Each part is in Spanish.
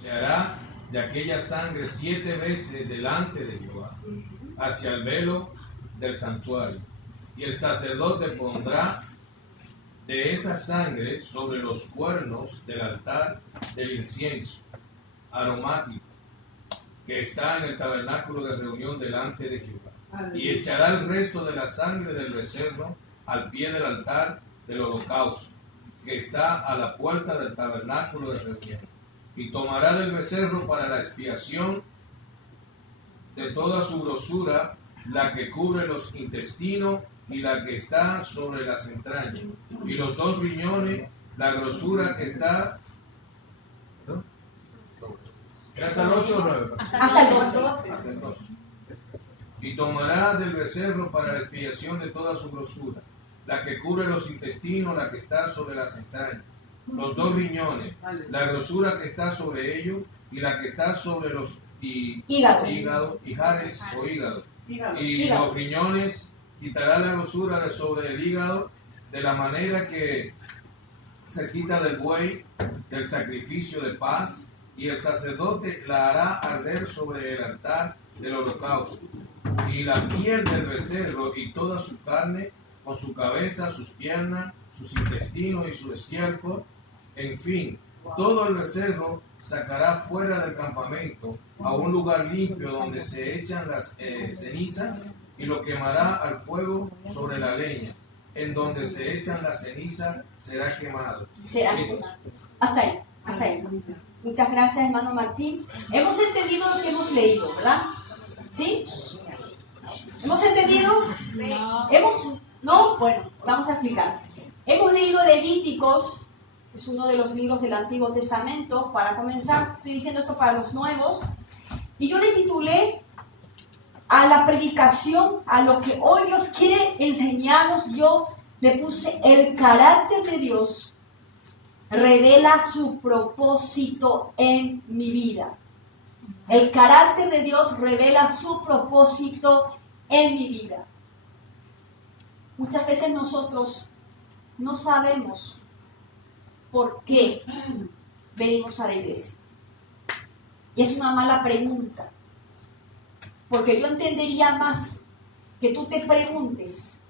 Se hará de aquella sangre 7 veces delante de Jehová, hacia el velo del santuario. Y el sacerdote pondrá de esa sangre sobre los cuernos del altar del incienso aromático que está en el tabernáculo de reunión delante de Jehová. Y echará el resto de la sangre del becerro al pie del altar del holocausto, que está a la puerta del tabernáculo de reunión. Y tomará del becerro para la expiación de toda su grosura, la que cubre los intestinos y la que está sobre las entrañas, y los 2 riñones, la grosura que está... ¿no? ¿Hasta el 8 o 9? Hasta el 12. Y tomará del becerro para la expiación de toda su grosura, la que cubre los intestinos, la que está sobre las entrañas, los 2 riñones, la grosura que está sobre ellos, y la que está sobre los ijares o hígado. Y los riñones quitará la grosura de sobre el hígado, de la manera que se quita del buey del sacrificio de paz, y el sacerdote la hará arder sobre el altar del holocausto. Y la piel del becerro y toda su carne, con su cabeza, sus piernas, sus intestinos y su estiércol, en fin, todo el becerro sacará fuera del campamento a un lugar limpio donde se echan las cenizas, y lo quemará al fuego sobre la leña. En donde se echan las cenizas será quemado. Será quemado. Hasta ahí, hasta ahí. Muchas gracias, hermano Martín. Hemos entendido lo que hemos leído, ¿verdad? ¿Sí? ¿Hemos entendido? ¿No? Bueno, vamos a explicar. Hemos leído Levíticos, es uno de los libros del Antiguo Testamento. Para comenzar, estoy diciendo esto para los nuevos. Y yo le titulé a la predicación, a lo que hoy Dios quiere enseñarnos, yo le puse: el carácter de Dios revela su propósito en mi vida. El carácter de Dios revela su propósito en mi vida. Muchas veces nosotros no sabemos por qué venimos a la iglesia. Y es una mala pregunta. Porque yo entendería más que tú te preguntes.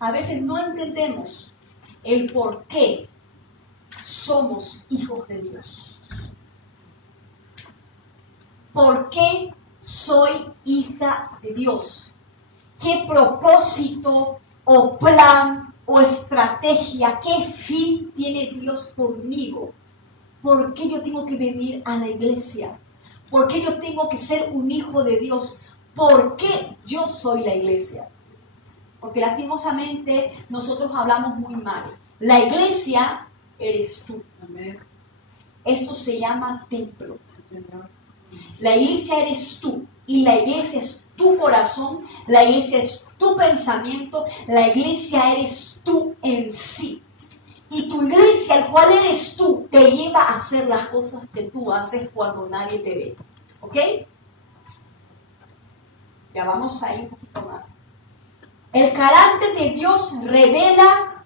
A veces no entendemos el por qué somos hijos de Dios. ¿Por qué soy hija de Dios? ¿Qué propósito o plan o estrategia, qué fin tiene Dios conmigo? ¿Por qué yo tengo que venir a la iglesia? ¿Por qué yo tengo que ser un hijo de Dios? ¿Por qué yo soy la iglesia? Porque lastimosamente nosotros hablamos muy mal. La iglesia eres tú. Amén. Esto se llama templo. La iglesia eres tú. Y la iglesia es tu corazón. La iglesia es tu pensamiento. La iglesia eres tú en sí. Y tu iglesia, el cual eres tú, te lleva a hacer las cosas que tú haces cuando nadie te ve. ¿Ok? Ya vamos a ir un poquito más. El carácter de Dios revela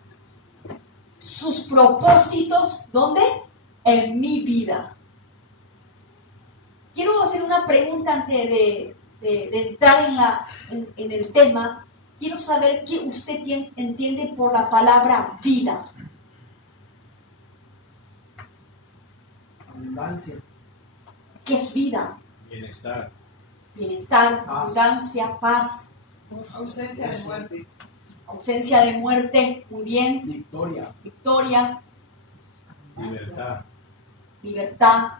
sus propósitos, ¿dónde? En mi vida. Quiero hacer una pregunta antes de entrar en el tema. Quiero saber qué usted entiende por la palabra vida. Abundancia. ¿Qué es vida? Bienestar. Bienestar, Paz. abundancia, paz. Ausencia de muerte. Ausencia de muerte, muy bien. Victoria. Victoria, Libertad. libertad,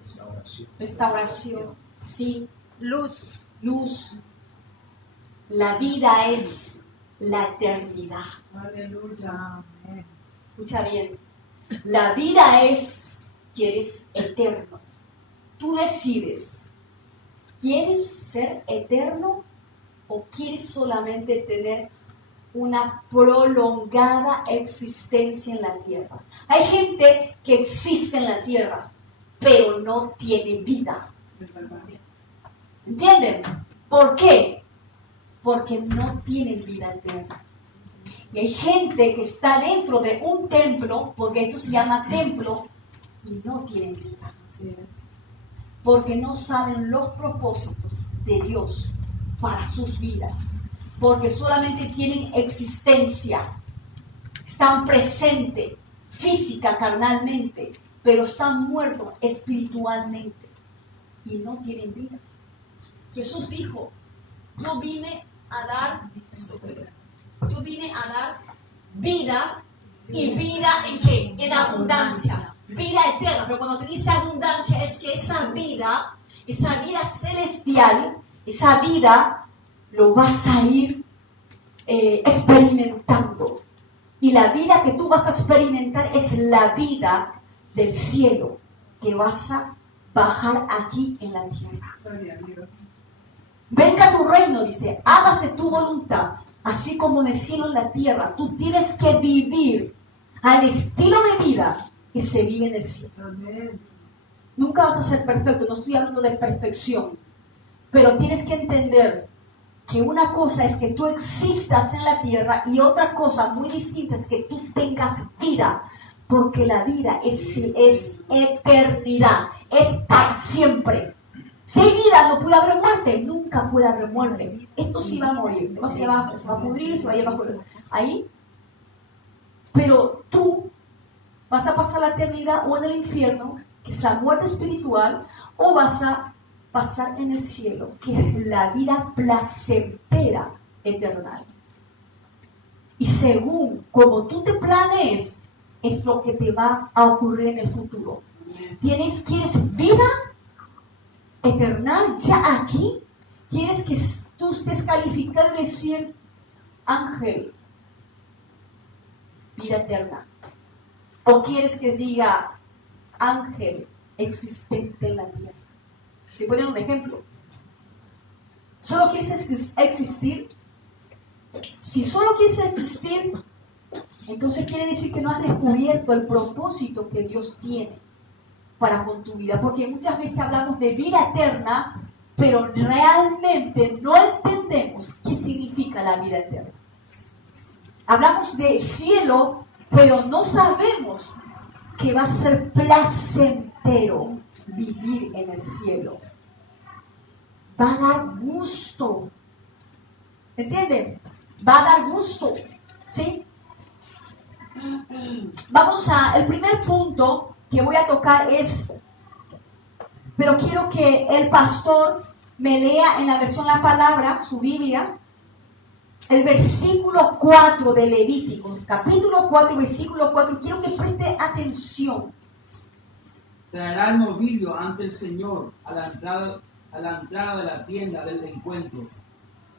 Restauración. restauración, sí. Luz. Luz. La vida es la eternidad. Aleluya. Amén. Escucha bien. La vida es que eres eterno. Tú decides. ¿Quieres ser eterno o quieres solamente tener una prolongada existencia en la tierra? Hay gente que existe en la tierra, pero no tiene vida. ¿Entienden? ¿Por qué? Porque no tienen vida eterna. Y hay gente que está dentro de un templo, porque esto se llama templo, y no tienen vida. Así es. porque no saben los propósitos de Dios para sus vidas, porque solamente tienen existencia, están presentes física, carnalmente, pero están muertos espiritualmente y no tienen vida. Jesús dijo, yo vine a dar vida, y vida ¿en qué? En abundancia, vida eterna. Pero cuando te dice abundancia es que esa vida celestial, esa vida lo vas a ir experimentando. Y la vida que tú vas a experimentar es la vida del cielo que vas a bajar aquí en la tierra. Gloria a Dios. Venga tu reino, dice, hágase tu voluntad, así como en el cielo y en la tierra. Tú tienes que vivir al estilo de vida que se vive en el cielo. Amén. Nunca vas a ser perfecto, no estoy hablando de perfección, pero tienes que entender que una cosa es que tú existas en la tierra y otra cosa muy distinta es que tú tengas vida, porque la vida es eternidad, es para siempre. Si hay vida, no puede haber muerte, nunca puede haber muerte. Esto sí va a morir, se va a pudrir, se va a llevar ahí. Pero tú vas a pasar la eternidad o en el infierno, que es la muerte espiritual, o vas a pasar en el cielo, que es la vida placentera eterna. Y según como tú te planees, es lo que te va a ocurrir en el futuro. ¿Quieres vida eterna ya aquí? ¿Quieres que tú estés calificado de decir ángel, vida eterna? ¿O quieres que diga ángel existente en la tierra? Te ponen un ejemplo. ¿Solo quieres existir? Si solo quieres existir, entonces quiere decir que no has descubierto el propósito que Dios tiene para con tu vida. Porque muchas veces hablamos de vida eterna, pero realmente no entendemos qué significa la vida eterna. Hablamos del cielo, pero no sabemos que va a ser placentero vivir en el cielo. Va a dar gusto. ¿Entienden? Va a dar gusto. ¿Sí? El primer punto que voy a tocar es, pero quiero que el pastor me lea en la versión La Palabra, su Biblia, el versículo 4 de Levítico, capítulo 4, versículo 4. Quiero que preste atención. Traerá el novillo ante el Señor a la entrada de la tienda del encuentro.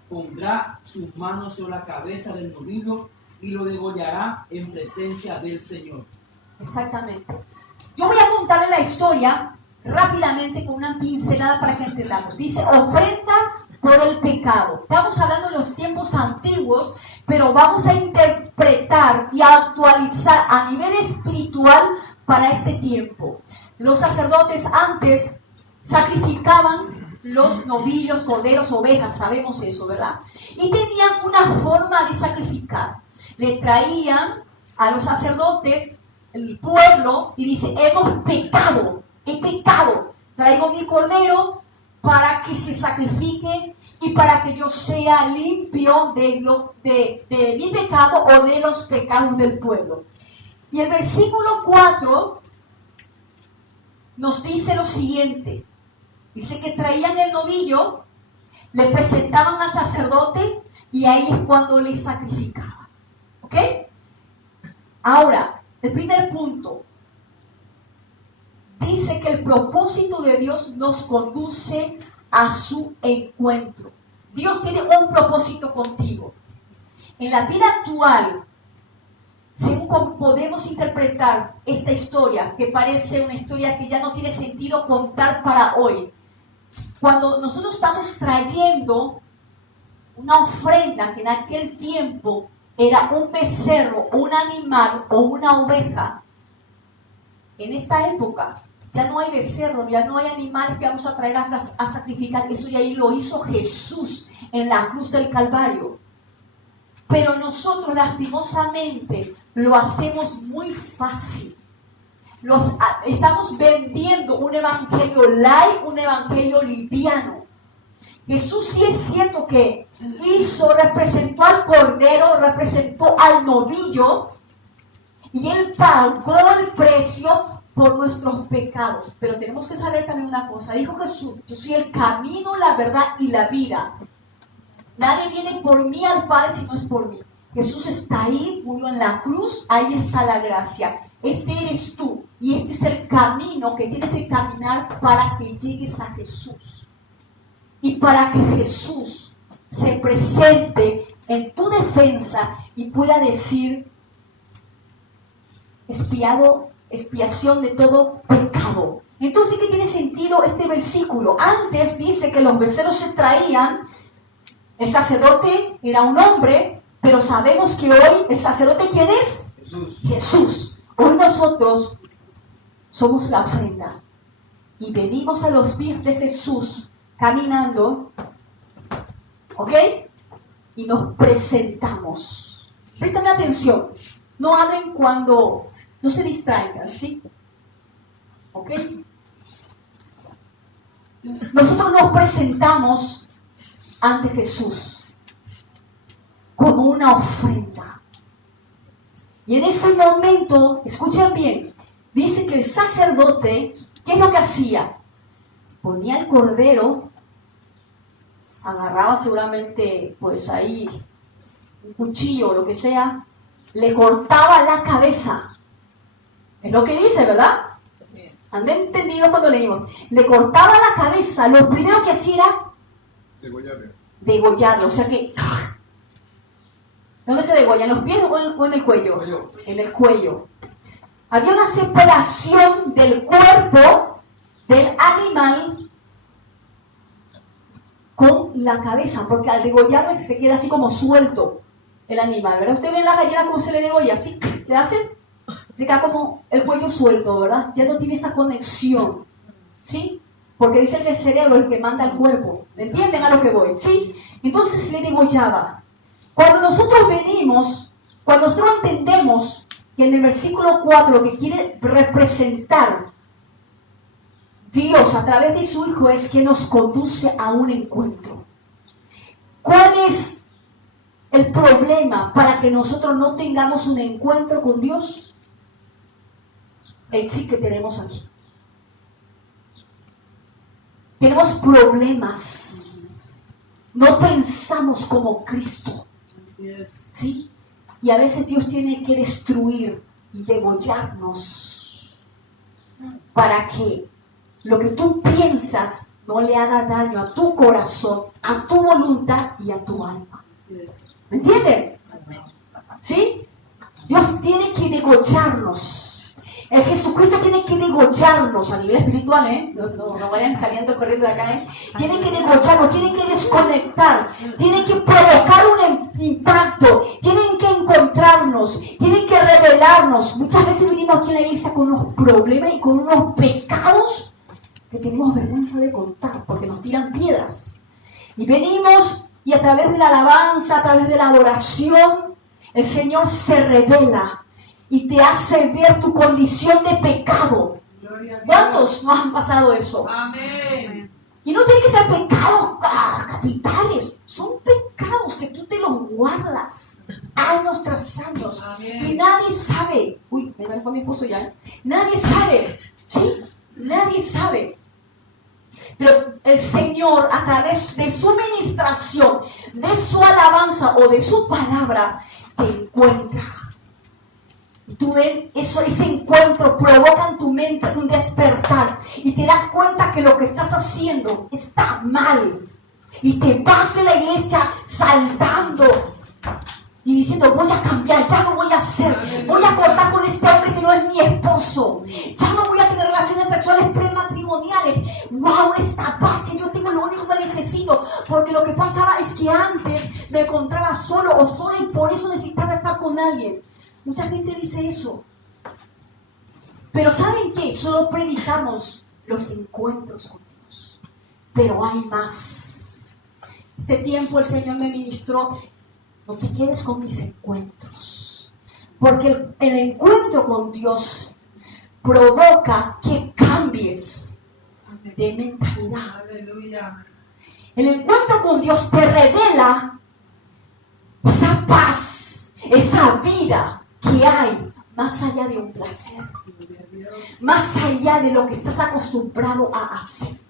Pondrá sus manos sobre la cabeza del novillo y lo degollará en presencia del Señor. Exactamente. Yo voy a contarle la historia rápidamente con una pincelada para que entendamos. Dice, ofrenda por el pecado. Estamos hablando de los tiempos antiguos, pero vamos a interpretar y actualizar a nivel espiritual para este tiempo. Los sacerdotes antes sacrificaban los novillos, corderos, ovejas, sabemos eso, ¿verdad? Y tenían una forma de sacrificar. Le traían a los sacerdotes el pueblo y dice, hemos pecado, he pecado, traigo mi cordero para que se sacrifique y para que yo sea limpio de mi pecado o de los pecados del pueblo. Y el versículo 4 nos dice lo siguiente. Dice que traían el novillo, le presentaban al sacerdote y ahí es cuando le sacrificaban. ¿Ok? Ahora, el primer punto. Dice que el propósito de Dios nos conduce a su encuentro. Dios tiene un propósito contigo. En la vida actual, según como podemos interpretar esta historia, que parece una historia que ya no tiene sentido contar para hoy, cuando nosotros estamos trayendo una ofrenda que en aquel tiempo era un becerro, un animal o una oveja, en esta época ya no hay becerro, ya no hay animales que vamos a traer a sacrificar. Eso ya lo hizo Jesús en la cruz del Calvario. Pero nosotros lastimosamente lo hacemos muy fácil. Estamos vendiendo un evangelio light, un evangelio liviano. Jesús sí es cierto que representó al cordero, representó al novillo, y Él pagó el precio por nuestros pecados. Pero tenemos que saber también una cosa. Dijo Jesús: yo soy el camino, la verdad y la vida. Nadie viene por mí al Padre si no es por mí. Jesús está ahí, murió en la cruz, ahí está la gracia. Este eres tú, y este es el camino que tienes que caminar para que llegues a Jesús. Y para que Jesús se presente en tu defensa y pueda decir: expiación de todo pecado. Entonces, ¿qué tiene sentido este versículo? Antes dice que los becerros se traían, el sacerdote era un hombre, pero sabemos que hoy el sacerdote, ¿quién es? Jesús. Jesús. Hoy nosotros somos la ofrenda y venimos a los pies de Jesús caminando, ¿ok? Y nos presentamos. Préstame atención. No hablen cuando no se distraigan, ¿sí? ¿Ok? Nosotros nos presentamos ante Jesús como una ofrenda. Y en ese momento, escuchen bien, dice que el sacerdote, ¿qué es lo que hacía? Ponía el cordero, agarraba seguramente, pues ahí, un cuchillo o lo que sea, le cortaba la cabeza. Es lo que dice, ¿verdad? ¿Han entendido cuando leímos? Le cortaba la cabeza, lo primero que hacía era degollarlo. O sea que, ¿dónde se degolla? ¿En los pies o en el cuello? En el cuello. Había una separación del cuerpo del animal con la cabeza, porque al degollarlo se queda así como suelto el animal, ¿verdad? Usted ve la gallina cómo se le degolla, así, ¿le haces? Se queda como el cuello suelto, ¿verdad? Ya no tiene esa conexión, ¿sí? Porque dice que el cerebro es el que manda al cuerpo. ¿Entienden a lo que voy? ¿Sí? Entonces le degollaba. Cuando nosotros venimos, cuando nosotros entendemos que en el versículo 4 que quiere representar Dios a través de su Hijo es que nos conduce a un encuentro. ¿Cuál es el problema para que nosotros no tengamos un encuentro con Dios? El sí que tenemos aquí. Tenemos problemas. No pensamos como Cristo. ¿Sí? Y a veces Dios tiene que destruir y degollarnos para que lo que tú piensas no le haga daño a tu corazón, a tu voluntad y a tu alma. ¿Me entienden? ¿Sí? Dios tiene que degollarnos. El Jesucristo tiene que degollarnos a nivel espiritual, ¿eh? No vayan saliendo corriendo de acá, ¿eh? Tiene que degollarnos, tiene que desconectar, tiene que provocar un impacto, tienen que encontrarnos, tienen que revelarnos. Muchas veces venimos aquí en la iglesia con unos problemas y con unos pecados que tenemos vergüenza de contar porque nos tiran piedras. Y venimos y a través de la alabanza, a través de la adoración, el Señor se revela y te hace ver tu condición de pecado. ¿Cuántos no han pasado eso? Amén. Y no tiene que ser pecados capitales. Son pecados que tú te los guardas años tras años. Amén. Y nadie sabe. Uy, me va con mi esposo ya. Nadie sabe. ¿Sí? Nadie sabe. Pero el Señor, a través de su ministración, de su alabanza o de su palabra, te encuentra. Ese encuentro provoca en tu mente un despertar y te das cuenta que lo que estás haciendo está mal y te vas de la iglesia saltando y diciendo: voy a cambiar, ya no voy a hacer, voy a cortar con este hombre que no es mi esposo, ya no voy a tener relaciones sexuales prematrimoniales. Wow, esta paz que yo tengo es lo único que necesito, porque lo que pasaba es que antes me encontraba solo o sola y por eso necesitaba estar con alguien. Mucha gente dice eso. Pero ¿saben qué? Solo predicamos los encuentros con Dios. Pero hay más. Este tiempo el Señor me ministró: no te quedes con mis encuentros. Porque el encuentro con Dios provoca que cambies de mentalidad. Aleluya. El encuentro con Dios te revela esa paz, esa vida que hay más allá de un placer, más allá de lo que estás acostumbrado a hacer.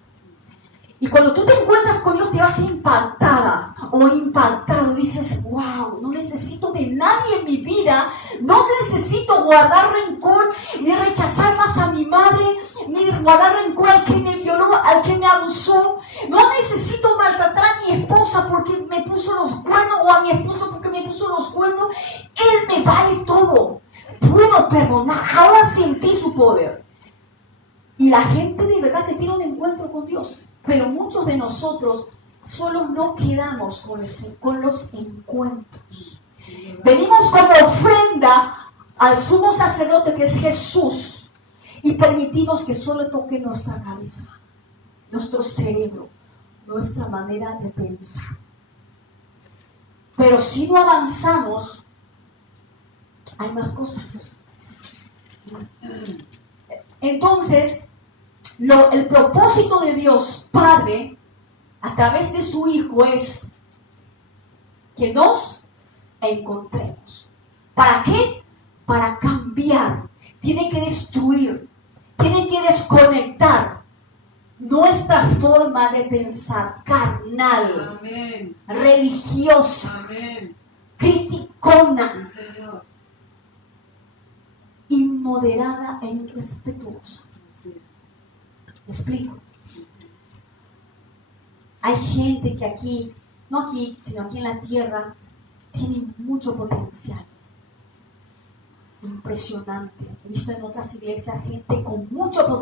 Y cuando tú te encuentras con Dios te vas impactada o impactado. Dices, wow, no necesito de nadie en mi vida. No necesito guardar rencor, ni rechazar más a mi madre, ni guardar rencor al que me violó, al que me abusó. No necesito maltratar a mi esposa porque me puso los cuernos o a mi esposo porque me puso los cuernos. Él me vale todo. Puedo perdonar. Ahora sentí su poder. Y la gente de verdad que tiene un encuentro con Dios. Pero muchos de nosotros solo no quedamos con los encuentros. Venimos como ofrenda al sumo sacerdote que es Jesús y permitimos que solo toque nuestra cabeza, nuestro cerebro, nuestra manera de pensar. Pero si no avanzamos, hay más cosas. Entonces, el propósito de Dios Padre a través de su Hijo es que nos encontremos. ¿Para qué? Para cambiar. Tiene que destruir, tiene que desconectar nuestra forma de pensar carnal, Amén. religiosa, Amén. criticona, Sí, Señor. inmoderada e irrespetuosa. Así es. ¿Me explico? Hay gente que aquí, no aquí, sino aquí en la tierra, tiene mucho potencial. Impresionante. He visto en otras iglesias gente con mucho potencial.